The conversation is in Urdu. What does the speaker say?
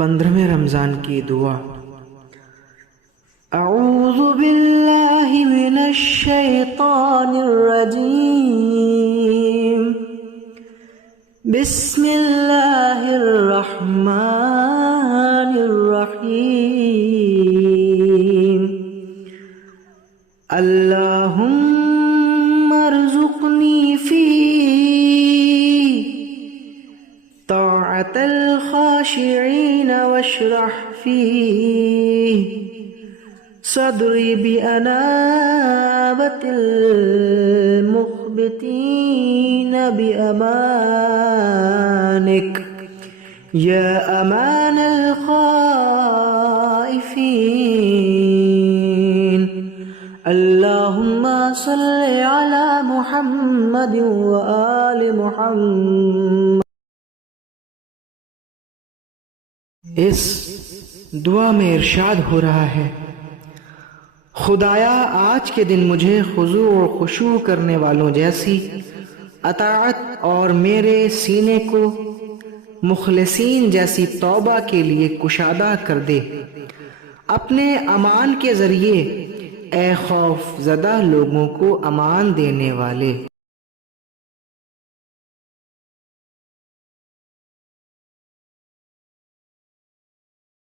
15ویں رمضان کی دعا۔ اعوذ باللہ من الشیطان الرجیم، بسم اللہ الرحمن الرحیم، اللہم ارزقنی فی طاعت الخاشعین واشرح فیہ صدری بأنابة المخبتین بأمانک یا امان الخائفین، اللہم صل علی محمد وآل محمد۔ اس دعا میں ارشاد ہو رہا ہے، خدایا آج کے دن مجھے خضوع و خشوع کرنے والوں جیسی اطاعت اور میرے سینے کو مخلصین جیسی توبہ کے لیے کشادہ کر دے۔ اپنے امان کے ذریعے اے خوف زدہ لوگوں کو امان دینے والے